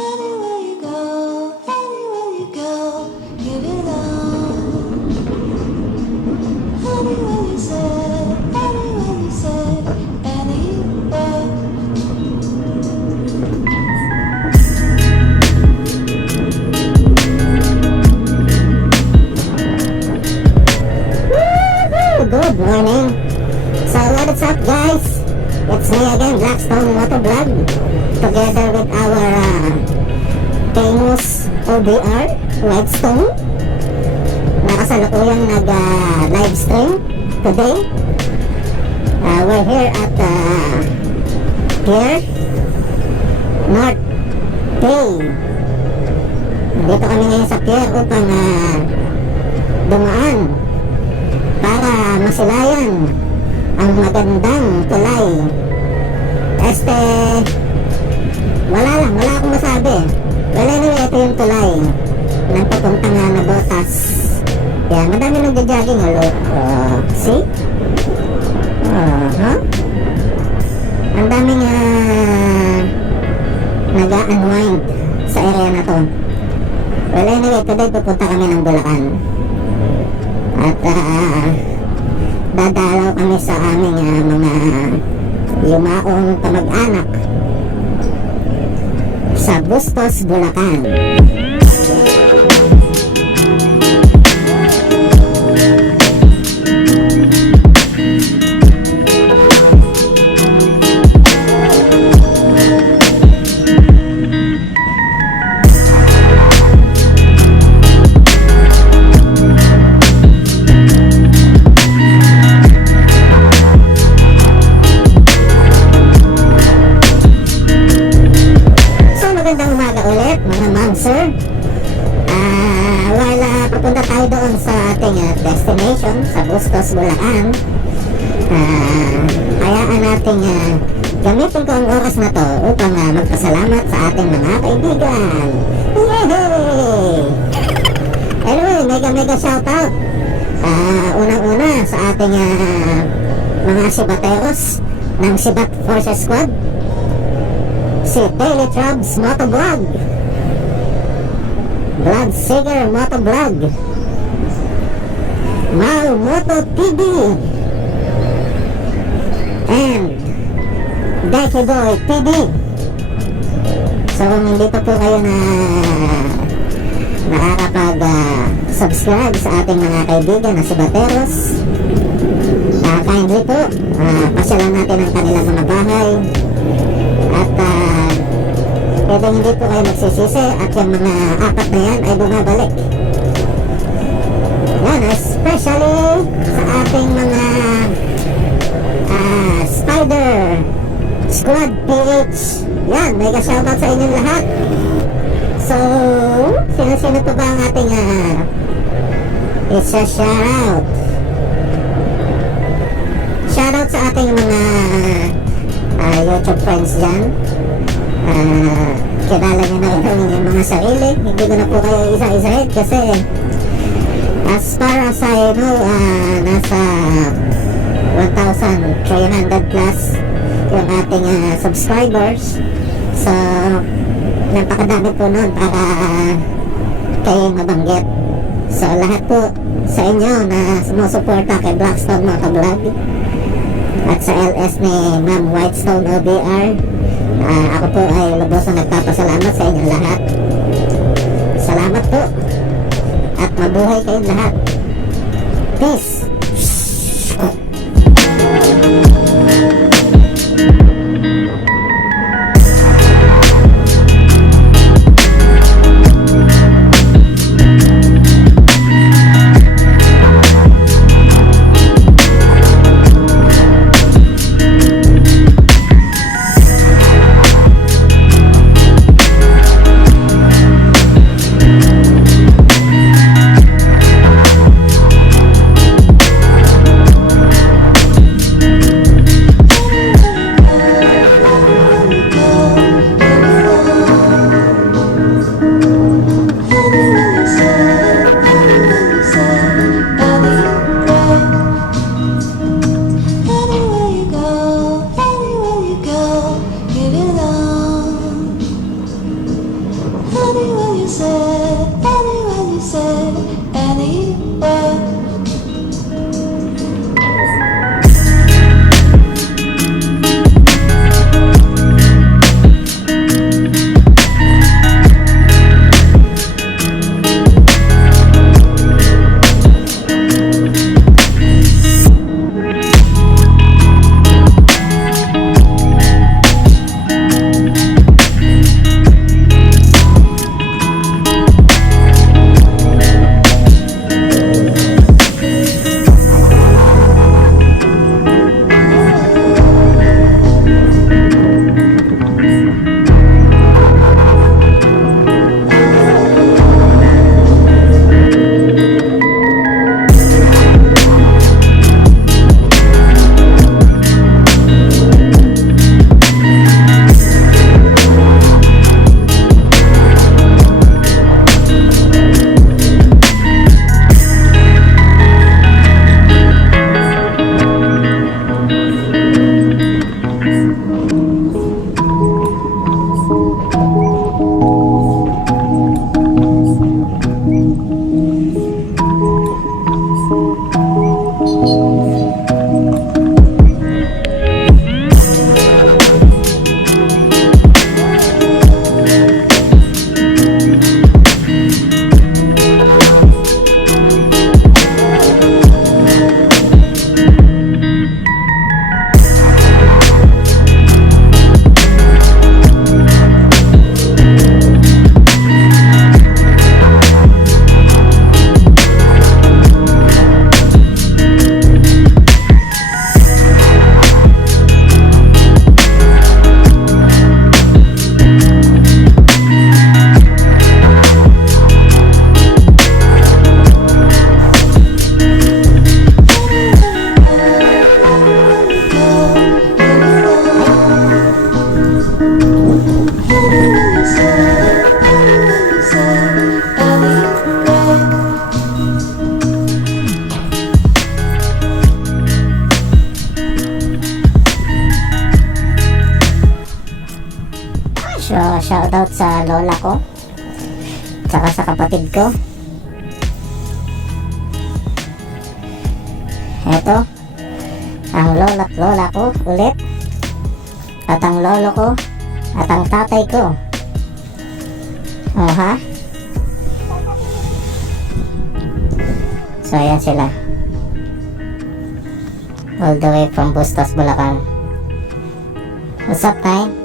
Anywhere you go, you belong. Anywhere you say, anywhere. Good morning. So what's up guys? It's me again, Blackstone Motovlog, together with our famous OBR, Whitestone. Nakasalukuyang nag-live stream today. We're here at Pier North Bay. Dito kami ngayon sa pier upang dumaan para masilayan ang magandang tulay. Wala akong masabi. Wala na ito yung tulay ng papuntang na Bustos. Yan, madami nagja-jogging. See? Ang daming nag-unwind sa area na to. Well anyway, today pupunta kami ng Bulacan. At dadalaw kami sa aming mga yumaong kamag-anak sa Bustos Bulacan. Magandang umaga ulit mga ma'am sir. While pupunta tayo doon sa ating destination sa Bustos Bulacan, hayaan natin gamitin ko ang oras na to upang magpasalamat sa ating mga kaibigan. Yay! Anyway, mega shoutout unang-una sa ating mga sibateros ng Sibat Forces Squad, si Daily Trubs Motovlog, Blood Seeker Motovlog, Mal Moto TV, and Decky Boy TV. So kung hindi pa po kayo na nakakapag-subscribe sa ating mga kaibigan na sibateros, kindly po pasyalan natin ang kanilang mga bahay. At pwede hindi po kayo magsisisi at yung mga apat na yan ay bumabalik. Yan, especially sa ating mga Spider Squad PH. Yan, mega shoutout sa inyong lahat. So, sino-sino po ba ang ating isa shoutout? Shoutout sa ating mga YouTube friends dyan. Kilala nyo na rin yung mga sarili. Hindi ko na po kayo isa-isahin kasi as far as I know, nasa 1,300 plus yung ating subscribers. So napakadami po nun para kayo mabanggit. So lahat po sa inyo na sumusuporta kay Blackstone Motovlog at sa LS ni Ma'am Whitestone OBR, ako po ay lubos na nagpapasalamat sa inyong lahat. Salamat po at mabuhay kayong lahat. Peace. say, anywhere you say, anywhere. So, shoutout sa lola ko, tsaka sa kapatid ko. Eto, ang lola at lola ko ulit, at ang lolo ko, at ang tatay ko. Oh, ha? So, ayan sila. All the way from Bustos, Bulacan. What's up, Tay?